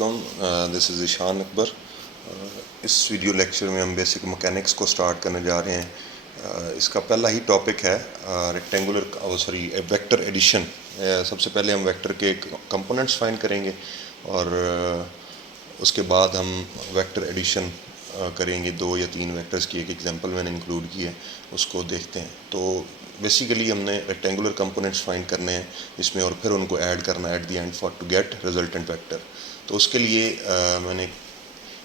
अस्सलामुअलैकुम, this is Ishan Akbar. इस video lecture में हम बेसिक मैकेनिक्स को स्टार्ट करने जा रहे हैं। इसका पहला ही टॉपिक है रेक्टेंगुलर वेक्टर एडिशन। सबसे पहले हम वेक्टर के कंपोनेंट्स फाइंड करेंगे और उसके बाद हम वेक्टर एडिशन करेंगे। 2 या 3 वेक्टर्स की एक एग्जांपल मैंने इंक्लूड की है, उसको देखते हैं। तो बेसिकली हमने रेक्टेंगुलर कंपोनेंट्स फाइंड करने हैं इसमें और फिर उनको ऐड करना है at the end for to get resultant vector. तो उसके लिए मैंने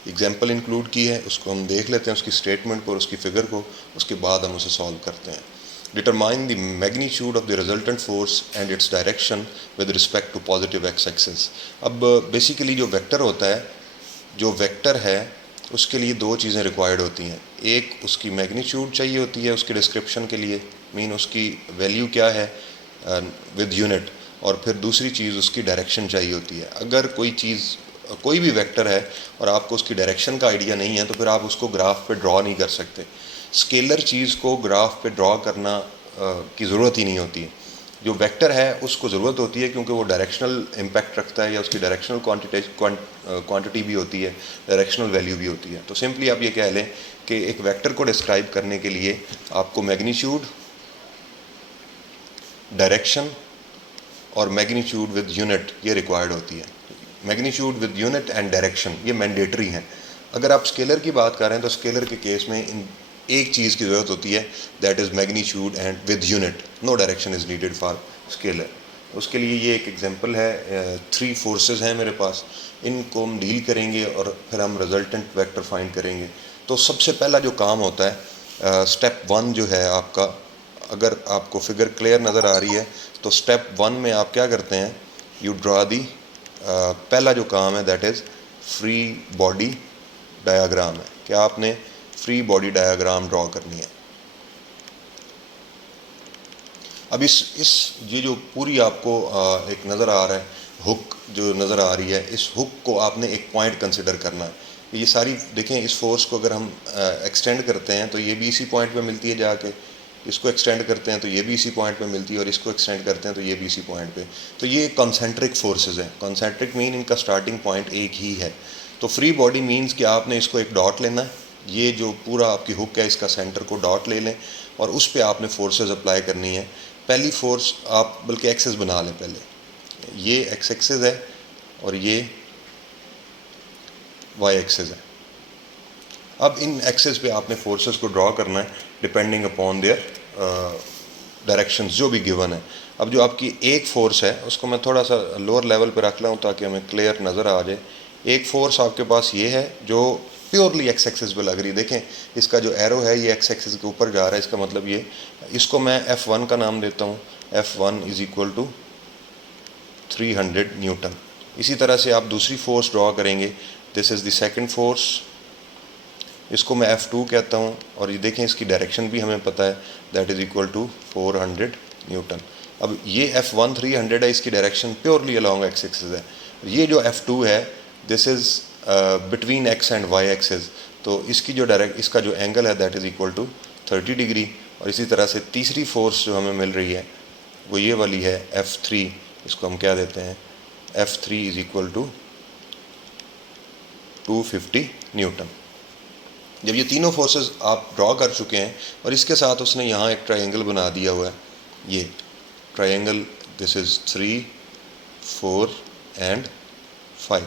एग्जांपल इंक्लूड की है, उसको हम देख लेते हैं, उसकी स्टेटमेंट को और उसकी फिगर को, उसके बाद हम उसे सॉल्व करते हैं। Determine the magnitude of the resultant force and its direction with respect to positive x axis. अब बेसिकली जो वेक्टर होता है, जो वेक्टर है उसके लिए 2 चीज़ें रिक्वायर्ड होती हैं। एक उसकी मैग्नीट्यूड चाहिए होती है उसकी डिस्क्रिप्शन के लिए, मीन उसकी वैल्यू क्या है विद यूनिट, और फिर दूसरी चीज़ उसकी डायरेक्शन चाहिए होती है। अगर कोई भी वेक्टर है और आपको उसकी डायरेक्शन का आइडिया नहीं है तो फिर आप उसको ग्राफ पे ड्रॉ नहीं कर सकते। स्केलर चीज़ को ग्राफ पे ड्रॉ करना की ज़रूरत ही नहीं होती है। जो वेक्टर है उसको ज़रूरत होती है क्योंकि वो डायरेक्शनल इम्पैक्ट रखता है या उसकी डायरेक्शनल क्वांटिटी भी होती है, डायरेक्शनल वैल्यू भी होती है। तो सिंपली आप ये कह लें कि एक वेक्टर को डिस्क्राइब करने के लिए आपको मैग्नीट्यूड, डायरेक्शन और मैग्नीट्यूड विद यूनिट ये रिक्वायर्ड होती है। Magnitude with unit and direction ये मैंडेटरी हैं। अगर आप स्केलर की बात कर रहे हैं तो स्केलर के केस में इन एक चीज़ की ज़रूरत होती है, that is magnitude and with unit, no direction is needed for scalar. उसके लिए ये एक एग्जांपल है। 3 फोर्सेस हैं मेरे पास, इनको हम डील करेंगे और फिर हम रिजल्टेंट वेक्टर फाइंड करेंगे। तो सबसे पहला जो काम होता है, स्टेप 1 जो है आपका, अगर आपको फिगर क्लियर नज़र आ रही है तो स्टेप 1 में आप क्या करते हैं, यू ड्रा दी, पहला जो काम है that is free body diagram है कि आपने फ्री बॉडी डायाग्राम ड्रॉ करनी है। अब ये जो पूरी आपको एक नज़र आ रहा है हुक जो नज़र आ रही है, इस हुक को आपने एक पॉइंट कंसिडर करना है। ये सारी देखें, इस फोर्स को अगर हम एक्सटेंड करते हैं तो ये भी इसी पॉइंट पे मिलती है जाके, इसको एक्सटेंड करते हैं तो ये भी इसी पॉइंट पे मिलती है और इसको एक्सटेंड करते हैं तो ये भी इसी पॉइंट पे। तो ये कॉन्सेंट्रिक फोर्सेस हैं। कॉन्सेंट्रिक मीन इनका स्टार्टिंग पॉइंट एक ही है। तो फ्री बॉडी मीन्स कि आपने इसको एक डॉट लेना है, ये जो पूरा आपकी हुक है इसका सेंटर को डॉट ले लें और उस पर आपने फोर्सेस अप्लाई करनी है। पहली फोर्स आप बल्कि एक्सेस बना लें, पहले ये एक्स एक्सेस है और ये वाई एक्सेस है। अब इन एक्सेस पे आपने फोर्सेस को ड्रॉ करना है डिपेंडिंग अपॉन देयर डायरेक्शंस जो भी गिवन है। अब जो आपकी एक फोर्स है उसको मैं थोड़ा सा लोअर लेवल पे रख लाऊँ ताकि हमें क्लियर नज़र आ जाए। एक फोर्स आपके पास ये है जो प्योरली एक्स एक्सिस पे लग रही है। देखें इसका जो एरो है ये एक्स एक्सिस के ऊपर जा रहा है, इसका मतलब ये, इसको मैं F1 का नाम देता हूँ। F1 is equal to 300 Newton. इसी तरह से आप दूसरी फोर्स ड्रॉ करेंगे, this is the second force, इसको मैं F2 कहता हूँ और ये देखें इसकी डायरेक्शन भी हमें पता है, that is equal to 400 newton. अब ये F1 300 है, इसकी direction purely along x axis है। ये जो F2 है this is between x and y axis, तो इसका जो एंगल है that is equal to 30 degree. और इसी तरह से तीसरी फोर्स जो हमें मिल रही है वो ये वाली है F3, इसको हम क्या देते हैं, F3 is equal to 250 Newton. जब ये तीनों फोर्सेस आप ड्रॉ कर चुके हैं और इसके साथ उसने यहाँ एक ट्रायंगल बना दिया हुआ है, ये ट्रायंगल, दिस इज़ 3, 4 एंड 5।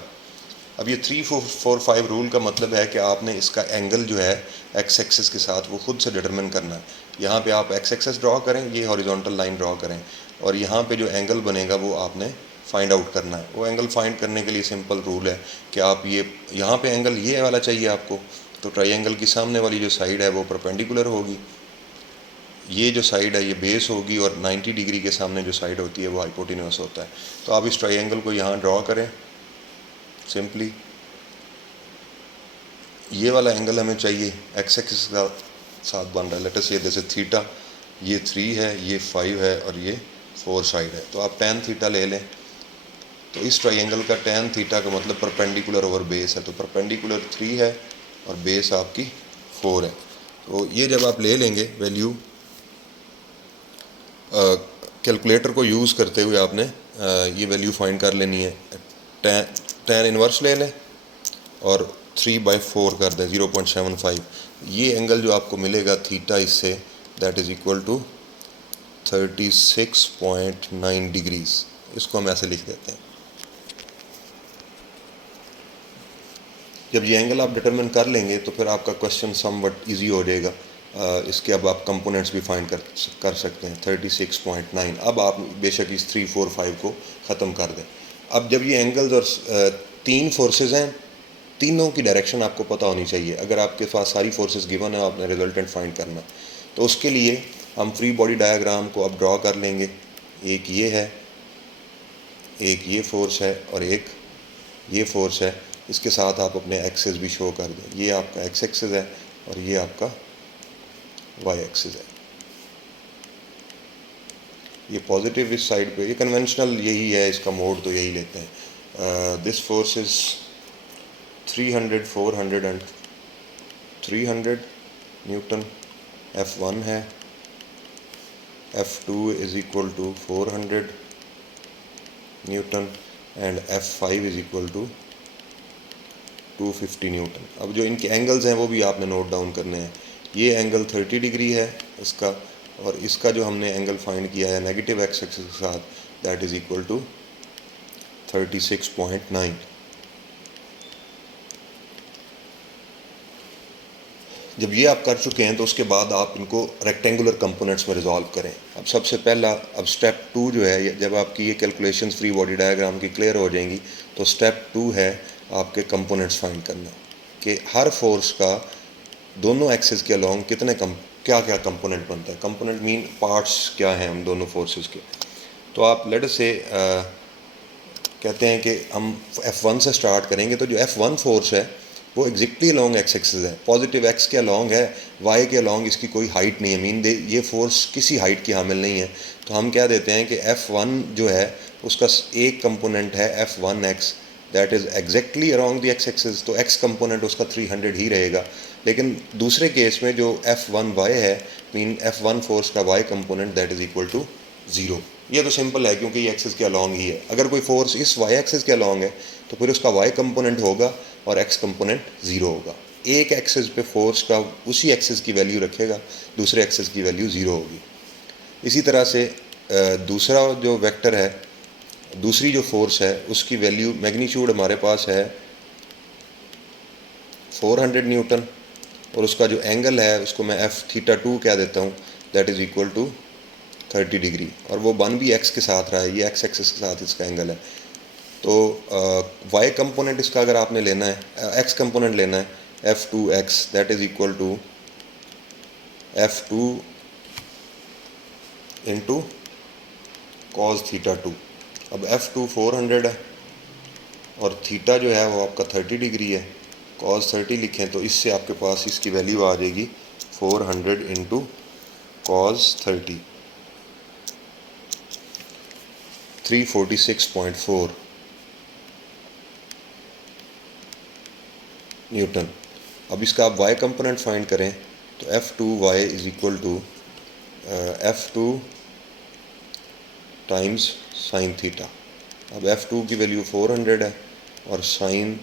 अब ये 3, 4, 5 रूल का मतलब है कि आपने इसका एंगल जो है एक्स एक्सिस के साथ वो खुद से डिटरमिन करना है। यहाँ पे आप एक्स एक्सिस ड्रॉ करें, ये हॉरिजॉन्टल लाइन ड्रॉ करें और यहाँ पे जो एंगल बनेगा वो आपने फाइंड आउट करना है। वो एंगल फाइंड करने के लिए सिंपल रूल है कि आप ये यहाँ पे एंगल ये वाला चाहिए आपको, तो ट्रायंगल की सामने वाली जो साइड है वो परपेंडिकुलर होगी, ये जो साइड है ये बेस होगी और 90 डिग्री के सामने जो साइड होती है वो हाइपोटेन्यूस होता है। तो आप इस ट्रायंगल को यहाँ ड्रॉ करें सिंपली। ये वाला एंगल हमें चाहिए एक्स एक्सिस का साथ बन रहा है, लेट अस से जैसे थीटा, ये 3 है, ये 5 है और ये 4 साइड है। तो आप टैन थीटा ले लें, तो इस ट्रायंगल का टैन थीटा का मतलब परपेंडिकुलर ओवर बेस है, तो परपेंडिकुलर 3 है और बेस आपकी 4 है। तो ये जब आप ले लेंगे वैल्यू, कैलकुलेटर को यूज़ करते हुए आपने ये वैल्यू फाइंड कर लेनी है। tan इनवर्स ले लें और 3/4 कर दें 0.75। ये एंगल जो आपको मिलेगा थीटा इससे, that is equal to 36.9 degrees. इसको हम ऐसे लिख देते हैं। जब ये एंगल आप डिटरमिन कर लेंगे तो फिर आपका क्वेश्चन समवट इजी हो जाएगा। इसके अब आप कंपोनेंट्स भी फाइंड कर सकते हैं। 36.9, अब आप बेशक इस 3, 4, 5 को ख़त्म कर दें। अब जब ये एंगल्स और 3 फोर्सेस हैं, तीनों की डायरेक्शन आपको पता होनी चाहिए। अगर आपके पास सारी फोर्सेस गिवन है, आपने रिजल्टेंट फाइंड करना, तो उसके लिए हम फ्री बॉडी डायग्राम को अब ड्रॉ कर लेंगे। एक ये है, एक ये फोर्स है और एक ये फोर्स है। इसके साथ आप अपने एक्सेस भी शो कर दें। ये आपका एक्स एक्सेस है और ये आपका वाई एक्सेस है। ये पॉजिटिव इस साइड पे, ये कन्वेंशनल यही है, इसका मोड तो यही लेते हैं। This force is 300, 400 and 300 newton. F1 है, F2 is equal to 400 newton and F5 is equal to 250 newton. अब जो इनके एंगल्स हैं वो भी आपने नोट डाउन करने हैं। ये एंगल 30 डिग्री है इसका, और इसका जो हमने एंगल फाइंड किया है नेगेटिव एक्स एक्सिस के साथ, दैट इज़ इक्वल टू 36.9। जब ये आप कर चुके हैं तो उसके बाद आप इनको रेक्टेंगुलर कंपोनेंट्स में रिजॉल्व करें। अब सबसे पहला, अब स्टेप 2 जो है, जब आपकी ये कैलकुलेशंस फ्री बॉडी डायग्राम की क्लियर हो जाएंगी तो स्टेप 2 है आपके कंपोनेंट्स फाइंड करना, कि हर फोर्स का दोनों एक्सिस के अलोंग कितने क्या क्या कंपोनेंट बनता है। कंपोनेंट मीन पार्ट्स क्या हैं हम दोनों फोर्सेस के। तो आप लेट से कहते हैं कि हम F1 से स्टार्ट करेंगे, तो जो F1 फोर्स है वो एग्जैक्टली अलोंग एक्स एक्सिस है, पॉजिटिव एक्स के अलोंग है, वाई के अलोंग इसकी कोई हाइट नहीं है, मीन ये फोर्स किसी हाइट की हामिल नहीं है। तो हम क्या देते हैं कि F1 जो है उसका एक कंपोनेंट है F1x, that is exactly along the x axis, तो एक्स कंपोनेंट उसका 300 ही रहेगा। लेकिन दूसरे केस में जो F1y है, मीन F1 फोर्स का y component that is equal to 0। ये तो सिंपल है क्योंकि ये एक्सिस के अलोंग ही है। अगर कोई फोर्स इस y एक्सिस के अलोंग है तो फिर उसका y कंपोनेंट होगा और x कंपोनेंट 0 होगा। एक एक्सिस पे फोर्स का उसी एक्सिस की वैल्यू रखेगा, दूसरे एक्सिस की वैल्यू 0 होगी। इसी तरह से दूसरा जो वेक्टर है, दूसरी जो फोर्स है, उसकी वैल्यू मैग्नीट्यूड हमारे पास है 400 न्यूटन, और उसका जो एंगल है उसको मैं F(θ2) कह देता हूँ, that is equal to 30 degree, और वो बन भी x के साथ रहा है, ये x एक्सिस के साथ इसका एंगल है। तो y कंपोनेंट इसका अगर आपने लेना है, x कंपोनेंट लेना है, F2x that is equal to F2 into cos θ2। अब F2 400 है और थीटा जो है वो आपका 30 डिग्री है, cos 30 लिखें तो इससे आपके पास इसकी वैल्यू आ जाएगी 400 इंटू cos 30, 346.4 न्यूटन। अब इसका आप y कंपोनेंट फाइंड करें तो F2y is equal to F2 times sine theta. अब F2 की वैल्यू 400 है और साइन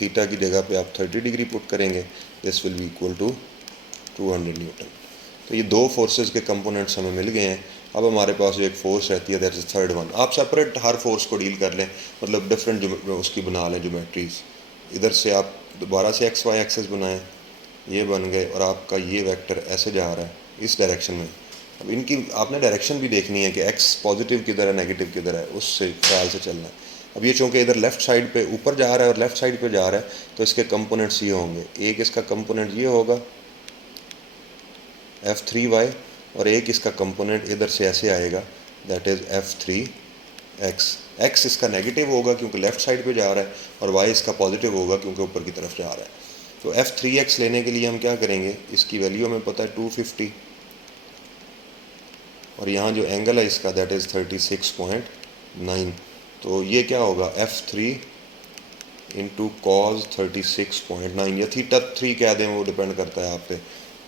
थीटा की जगह पे आप 30 डिग्री पुट करेंगे, this will be equal to 200 newton. तो ये दो फोर्सेस के कंपोनेंट्स हमें मिल गए हैं। अब हमारे पास जो एक फोर्स रहती है, दैट इज़ थर्ड वन। आप सेपरेट हर फोर्स को डील कर लें, मतलब डिफरेंट उसकी बना लें ज्योमेट्रीज। इधर से आप दोबारा से एक्स वाई एक्सेस बनाएं, ये बन गए, और आपका ये वेक्टर ऐसे जा रहा है इस डायरेक्शन में। अब इनकी आपने डायरेक्शन भी देखनी है कि एक्स पॉजिटिव किधर है, नेगेटिव किधर है, उससे ख्याल से चलना है। अब ये चूँकि इधर लेफ़्ट साइड पे ऊपर जा रहा है और लेफ़्ट साइड पे जा रहा है, तो इसके कंपोनेंट्स ये होंगे। एक इसका कंपोनेंट ये होगा F3y, और एक इसका कंपोनेंट इधर से ऐसे आएगा, दैट इज़ F3x। x इसका नेगेटिव होगा क्योंकि लेफ़्ट साइड पे जा रहा है, और y इसका पॉजिटिव होगा क्योंकि ऊपर की तरफ जा रहा है। तो F3x लेने के लिए हम क्या करेंगे, इसकी वैल्यू हमें पता है 250, और यहाँ जो एंगल है इसका दैट इज़ 36.9। तो ये क्या होगा, F3 इंटू cos 36.9, या θ3 कह दें, वो डिपेंड करता है आप पे।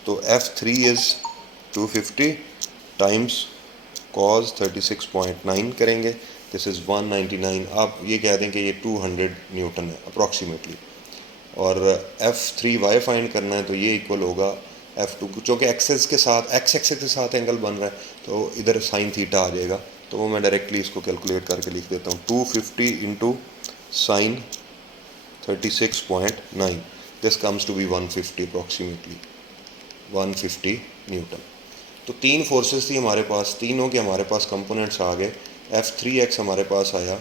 तो F3 इज़ 250 टाइम्स cos 36.9 करेंगे, दिस इज़ 199, आप ये कह दें कि ये 200 न्यूटन है अप्रॉक्सीमेटली। और F3y फाइंड करना है तो ये इक्वल होगा F2, चूँकि एक्सेस के साथ एक्स एक्सेस के साथ एंगल बन रहा है तो इधर साइन थीटा आ जाएगा, तो वो मैं डायरेक्टली इसको कैलकुलेट करके लिख देता हूँ। 250 into sine 36.9, this comes to be 150 approximately 150 newton. तो तीन फोर्सेस थी हमारे पास, तीनों के हमारे पास कंपोनेंट्स आ गए। F3x हमारे पास आया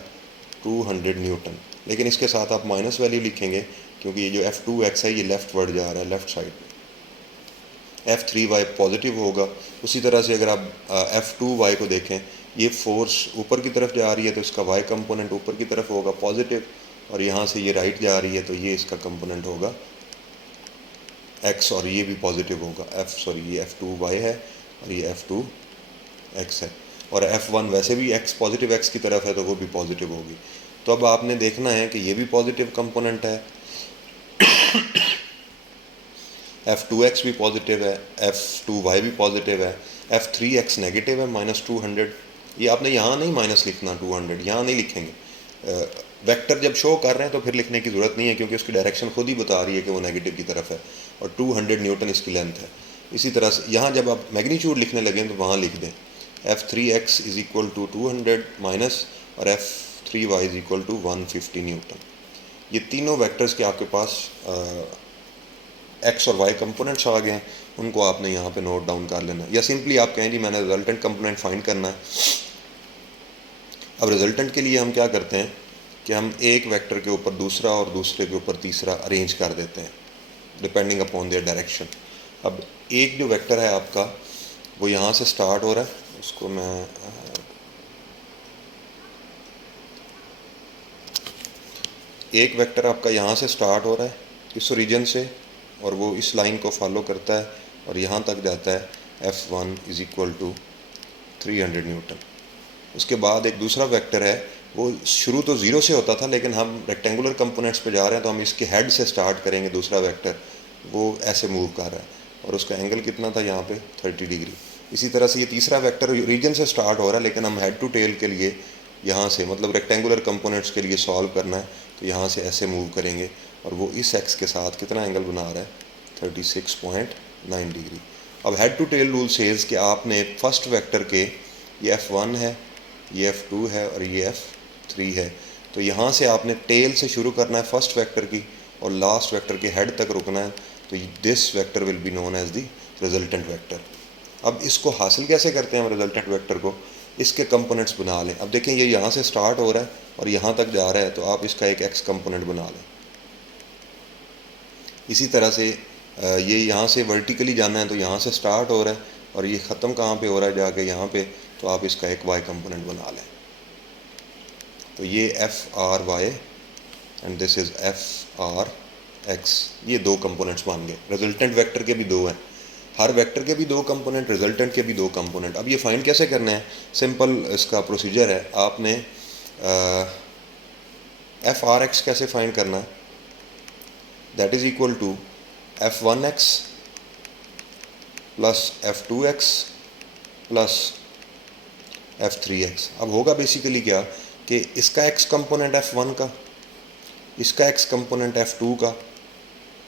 200 न्यूटन, लेकिन इसके साथ आप माइनस वैल्यू लिखेंगे क्योंकि ये जो F2x है ये लेफ्ट वर्ड जा रहा है, लेफ्ट साइड पे। F3y पॉजिटिव होगा। उसी तरह से अगर आप F2y को देखें, ये फोर्स ऊपर की तरफ जा रही है तो इसका y कंपोनेंट ऊपर की तरफ होगा पॉजिटिव, और यहाँ से ये राइट जा रही है तो ये इसका कंपोनेंट होगा x, और ये भी पॉजिटिव होगा। ये F2y है और ये F2x है, और F1 वैसे भी x पॉजिटिव x की तरफ है तो वो भी पॉजिटिव होगी। तो अब आपने देखना है कि ये भी पॉजिटिव कंपोनेंट है, F2x भी पॉजिटिव है, F2y भी पॉजिटिव है, F3x नेगेटिव है -200। ये आपने यहाँ नहीं माइनस लिखना, 200 यहाँ नहीं लिखेंगे। वेक्टर जब शो कर रहे हैं तो फिर लिखने की ज़रूरत नहीं है क्योंकि उसकी डायरेक्शन खुद ही बता रही है कि वो नेगेटिव की तरफ है, और 200 न्यूटन इसकी लेंथ है। इसी तरह से यहाँ जब आप मैग्नीट्यूड लिखने लगें तो वहाँ लिख दें F3x is equal to 200 minus और F3y is equal to 150 Newton. ये तीनों वेक्टर्स के आपके पास एक्स और वाई कंपोनेंट्स आ गए हैं, उनको आपने यहाँ पे नोट डाउन कर लेना है, या सिंपली आप कहें जी मैंने रिजल्टेंट कंपोनेंट फाइंड करना है। अब रिजल्टेंट के लिए हम क्या करते हैं कि हम एक वेक्टर के ऊपर दूसरा और दूसरे के ऊपर तीसरा अरेंज कर देते हैं डिपेंडिंग अपॉन देयर डायरेक्शन। अब एक जो वेक्टर है आपका वो यहाँ से स्टार्ट हो रहा है, उसको मैं एक वेक्टर आपका यहाँ से स्टार्ट हो रहा है इस रीजन से, और वो इस लाइन को फॉलो करता है और यहाँ तक जाता है F1 is equal to 300 Newton. उसके बाद एक दूसरा वेक्टर है, वो शुरू तो ज़ीरो से होता था लेकिन हम रेक्टेंगुलर कंपोनेंट्स पे जा रहे हैं तो हम इसके हेड से स्टार्ट करेंगे। दूसरा वेक्टर वो ऐसे मूव कर रहा है और उसका एंगल कितना था यहाँ पे 30 डिग्री। इसी तरह से ये तीसरा वेक्टर रीजन से स्टार्ट हो रहा है लेकिन हम हेड टू टेल के लिए यहाँ से मतलब रेक्टेंगुलर कंपोनेंट्स के लिए सॉल्व करना है तो यहाँ से ऐसे मूव करेंगे और वो इस एक्स के साथ कितना एंगल बना रहा है 36.9 डिग्री। अब head to tail rule says कि आपने फर्स्ट वेक्टर के ये F1 है, ये F2 है और ये F3 है, तो यहाँ से आपने टेल से शुरू करना है फर्स्ट वेक्टर की और लास्ट वेक्टर के हेड तक रुकना है, तो this vector will be known as the resultant vector. अब इसको हासिल कैसे करते हैं हम रिजल्टेंट वेक्टर को, इसके कंपोनेंट्स बना लें। अब देखें ये यहाँ से स्टार्ट हो रहा है और यहाँ तक जा रहा है तो आप इसका एक एक्स कंपोनेंट बना लें। इसी तरह से ये यहाँ से वर्टिकली जाना है तो यहाँ से स्टार्ट हो रहा है और ये ख़त्म कहाँ पे हो रहा है जाके यहाँ पे, तो आप इसका एक वाई कंपोनेंट बना लें। तो ये FRY and this is FRX, ये दो कंपोनेंट्स बन गए। रिजल्टेंट वेक्टर के भी दो हैं, हर वेक्टर के भी दो कंपोनेंट, रिजल्टेंट के भी दो कंपोनेंट। अब ये फाइंड कैसे करना है, सिंपल इसका प्रोसीजर है। आपने FRX कैसे फाइंड करना है, that is equal to F1x plus F2x plus F3x। अब होगा बेसिकली क्या कि इसका x कंपोनेंट F1 का, इसका x कंपोनेंट F2 का।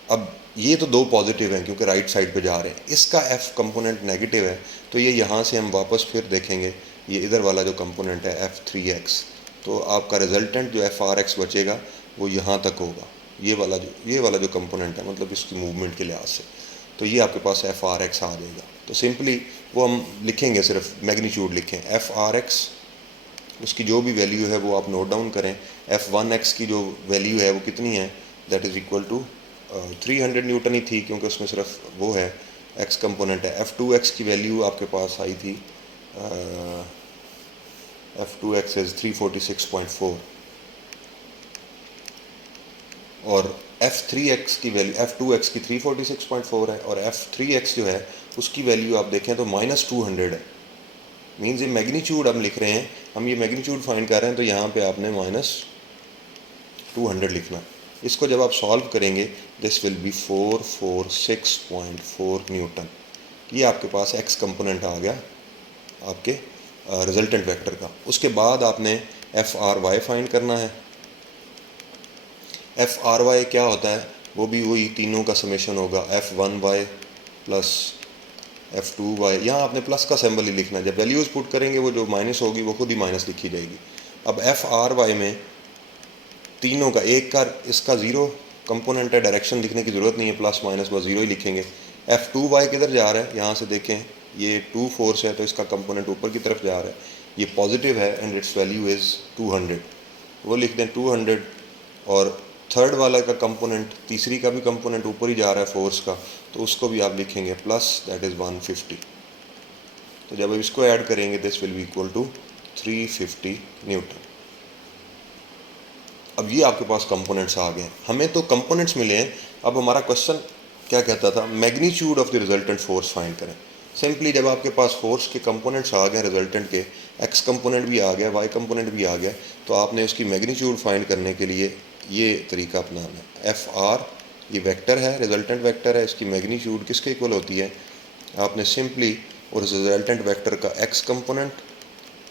अब ये तो दो पॉजिटिव हैं क्योंकि राइट साइड पे जा रहे हैं, इसका f कंपोनेंट नेगेटिव है तो ये यहाँ से हम वापस फिर देखेंगे ये इधर वाला जो कंपोनेंट है F3x, तो आपका रिजल्टेंट जो FRX बचेगा वो यहाँ तक होगा, ये वाला जो कंपोनेंट है मतलब इसकी मूवमेंट के लिहाज से, तो ये आपके पास FRX आ जाएगा। तो सिंपली वो हम लिखेंगे, सिर्फ मैग्नीट्यूड लिखें FRX, उसकी जो भी वैल्यू है वो आप नोट डाउन करें। F1x की जो वैल्यू है वो कितनी है, that is equal to 300 newton ही थी क्योंकि उसमें सिर्फ वो है x कंपोनेंट है। F2x की वैल्यू आपके पास आई थी F2x इज़ 346.4 और F3x की वैल्यू F2x की 346.4 है और F3x जो है उसकी वैल्यू आप देखें तो -200 है। मीन्स ये मैग्नीट्यूड हम लिख रहे हैं, हम ये मैग्नीट्यूड फाइंड कर रहे हैं तो यहाँ पे आपने -200 लिखना। इसको जब आप सॉल्व करेंगे दिस विल बी 446.4 न्यूटन। ये आपके पास x कंपोनेंट आ गया आपके रिजल्टेंट वेक्टर का। उसके बाद आपने एफ आर वाई फाइंड करना है। एफ आर वाई क्या होता है, वो भी वही तीनों का समेशन होगा, F one y plus F two y. यहाँ आपने प्लस का सिंबल ही लिखना है, जब वैल्यूज़ पुट करेंगे वो जो माइनस होगी वो खुद ही माइनस लिखी जाएगी। अब एफ आर वाई में तीनों का, एक का इसका ज़ीरो कंपोनेंट है, डायरेक्शन लिखने की ज़रूरत नहीं है, प्लस माइनस बस ज़ीरो ही लिखेंगे। एफ टू वाई किधर जा रहा है, यहाँ से देखें ये टू फोर्स है तो इसका कंपोनेंट ऊपर की तरफ जा रहा है, ये पॉजिटिव है एंड इट्स वैल्यू इज़ 200, वो लिख दें 200। और थर्ड वाला का कंपोनेंट, तीसरी का भी कंपोनेंट ऊपर ही जा रहा है फोर्स का, तो उसको भी आप लिखेंगे प्लस, दैट इज़ 150। तो जब आप इसको ऐड करेंगे this will be equal to 350 newton. अब ये आपके पास कंपोनेंट्स आ गए हैं, हमें तो कंपोनेंट्स मिले हैं। अब हमारा क्वेश्चन क्या कहता था, magnitude of the resultant force find करें। सिंपली जब आपके पास फोर्स के कंपोनेंट्स आ गए रिजल्टेंट के, एक्स कंपोनेंट भी आ गया, वाई कंपोनेंट भी आ गया, तो आपने उसकी मैग्नीट्यूड फाइंड करने के लिए ये तरीका अपनाना है। एफ आर ये वेक्टर है, रिजल्टेंट वेक्टर है, इसकी मैग्नीट्यूड किसके इक्वल होती है, आपने सिंपली उस रिजल्टेंट वेक्टर का एक्स कंपोनेंट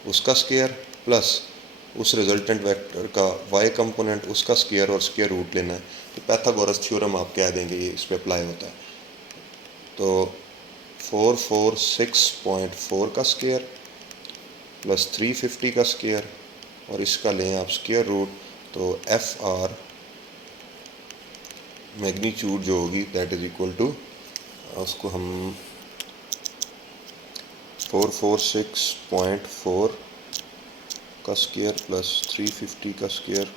उसका स्केयर प्लस उस रिजल्टेंट वेक्टर का वाई कंपोनेंट उसका स्केयर और स्केयर रूट लेना है। तो पैथागोरस थ्योरम आप कह देंगे, ये इस पर अप्लाई होता है। तो 446.4 का स्केयर प्लस 350 का स्केयर और इसका लें आप स्केयर रूट, तो एफ आर मैग्नीट्यूड जो होगी दैट इज़ इक्वल टू, उसको हम 446.4 का स्केयर प्लस 350 का स्केयर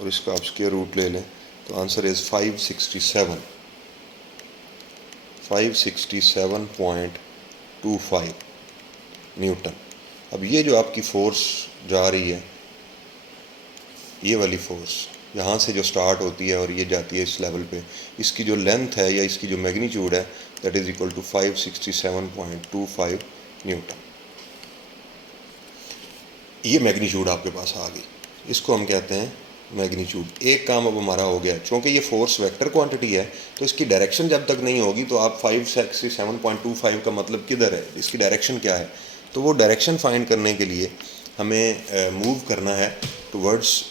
और इसका आप स्केयर रूट ले लें, तो आंसर इज़ 567.25 न्यूटन। अब ये जो आपकी फोर्स जा रही है, ये वाली फोर्स यहाँ से जो स्टार्ट होती है और ये जाती है इस लेवल पे, इसकी जो लेंथ है या इसकी जो मैग्नीट्यूड है that is equal to 567.25 newton. ये मैग्नीट्यूड आपके पास आ गई, इसको हम कहते हैं मैग्नीट्यूड। एक काम अब हमारा हो गया, क्योंकि ये फोर्स वेक्टर क्वांटिटी है तो इसकी डायरेक्शन जब तक नहीं होगी तो आप 567.25 का मतलब किधर है, इसकी डायरेक्शन क्या है, तो वो डायरेक्शन फाइंड करने के लिए हमें मूव करना है टुवर्ड्स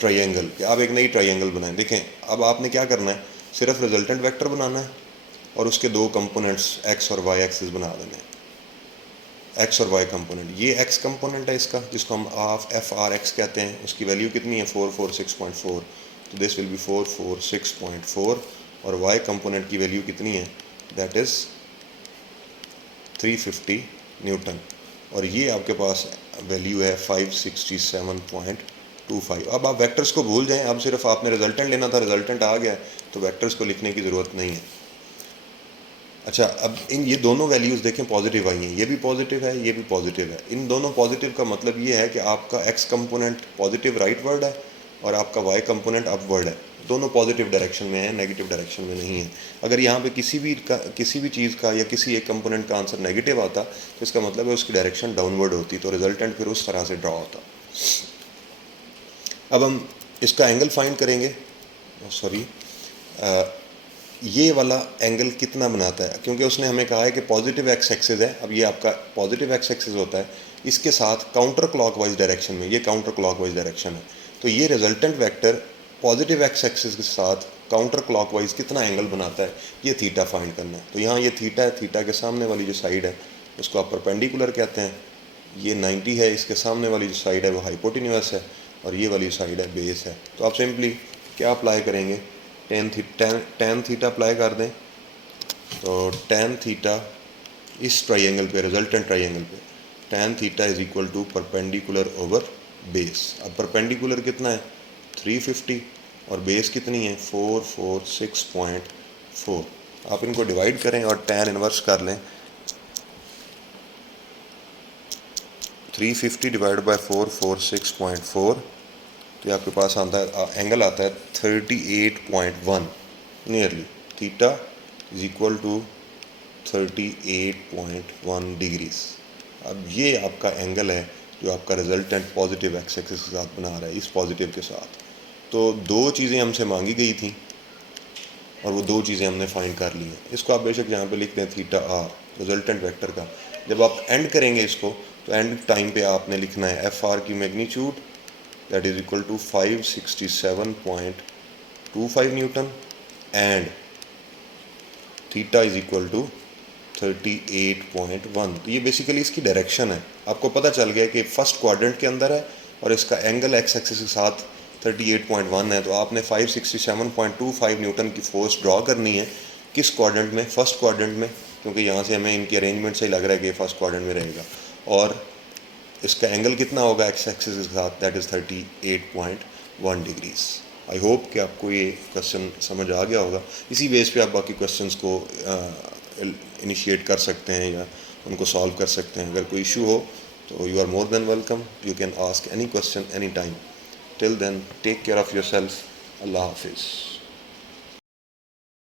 ट्रायंगल। आप एक नई ट्रायंगल बनाएं। देखें अब आपने क्या करना है, सिर्फ रिजल्टेंट वेक्टर बनाना है और उसके दो कंपोनेंट्स एक्स और वाई एक्सिस बना देने हैं। एक्स और वाई कंपोनेंट, ये एक्स कंपोनेंट है इसका जिसको हम एफ आर एक्स कहते हैं, उसकी वैल्यू कितनी है 446.4, तो दिस विल बी 446.4। और वाई कंपोनेंट की वैल्यू कितनी है, दैट इज़ 350 न्यूटन और ये आपके पास वैल्यू है 567.25। अब आप वेक्टर्स को भूल जाएं, अब सिर्फ आपने रिजल्टेंट लेना था, रिजल्टेंट आ गया तो वेक्टर्स को लिखने की ज़रूरत नहीं है। अच्छा, अब इन ये दोनों वैल्यूज़ देखें पॉजिटिव आई हैं, ये भी पॉजिटिव है, ये भी पॉजिटिव है। इन दोनों पॉजिटिव का मतलब ये है कि आपका एक्स कंपोनेंट पॉजिटिव राइटवर्ड है और आपका वाई कंपोनेंट अपवर्ड है, दोनों पॉजिटिव डायरेक्शन में है, नेगेटिव डायरेक्शन में नहीं है। अगर यहाँ पे किसी भी चीज़ का या किसी एक कंपोनेंट का आंसर नेगेटिव आता तो इसका मतलब है उसकी डायरेक्शन डाउनवर्ड होती, तो रिजल्टेंट फिर उस तरह से ड्रॉ होता। अब हम इसका एंगल फाइंड करेंगे, सॉरी ये वाला एंगल कितना बनाता है, क्योंकि उसने हमें कहा है कि पॉजिटिव एक्स एक्सिस है। अब ये आपका पॉजिटिव एक्स एक्सिस होता है, इसके साथ काउंटर क्लॉकवाइज डायरेक्शन में, ये काउंटर क्लॉकवाइज डायरेक्शन है, तो ये resultant vector positive x axis के साथ काउंटर क्लॉकवाइज कितना एंगल बनाता है, ये थीटा फाइंड करना है। तो यहाँ ये थीटा है, थीटा के सामने वाली जो साइड है उसको आप परपेंडिकुलर कहते हैं, ये 90 है, इसके सामने वाली जो साइड है वो हाइपोटेन्यूअस है और ये वाली साइड है बेस है। तो आप सिंपली क्या अप्लाई करेंगे, टेन थीटा अप्लाई कर दें, तो टेन थीटा इस ट्रायंगल पे, रिजल्टेंट ट्रायंगल पे, tan theta is equal to perpendicular over base. अब परपेंडिकुलर कितना है 350 और बेस कितनी है 446.4। आप इनको डिवाइड करें और टेन इनवर्स कर लें, 350 डिवाइड बाय 446.4, तो आपके पास आता है एंगल आता है 38.1 nearly, theta is equal to 38.1 degrees. अब ये आपका एंगल है जो आपका रिजल्टेंट पॉजिटिव एक्स एक्सिस के साथ बना रहा है, इस पॉजिटिव के साथ। तो दो चीज़ें हमसे मांगी गई थी और वो दो चीज़ें हमने फाइंड कर ली हैं। इसको आप बेशक यहाँ पे लिख दें थीटा आर रिजल्टेंट वेक्टर का। जब आप एंड करेंगे इसको तो एंड टाइम पे आपने लिखना है एफ आर की magnitude that is equal to 567.25 newton and theta is equal to 38.1। तो ये बेसिकली इसकी डायरेक्शन है। आपको पता चल गया कि फर्स्ट क्वाड्रेंट के अंदर है और इसका एंगल एक्स एक्सिस के साथ 38.1 है। तो आपने 567.25 न्यूटन की फोर्स ड्रॉ करनी है किस क्वाड्रेंट में, फर्स्ट क्वाड्रेंट में, क्योंकि यहाँ से हमें इनकी अरेंजमेंट से ही लग रहा है कि फर्स्ट क्वाड्रेंट में रहेगा। और इसका एंगल कितना होगा एक्स एक्सिस के साथ, that is 38.1 degrees. I hope कि आपको ये क्वेश्चन समझ आ गया होगा। इसी बेस पे आप बाकी क्वेश्चंस को इनिशिएट कर सकते हैं या उनको सॉल्व कर सकते हैं। अगर कोई इशू हो तो you are more than welcome, you can ask any question any time. Till then take care of yourself. Allah हाफिज़।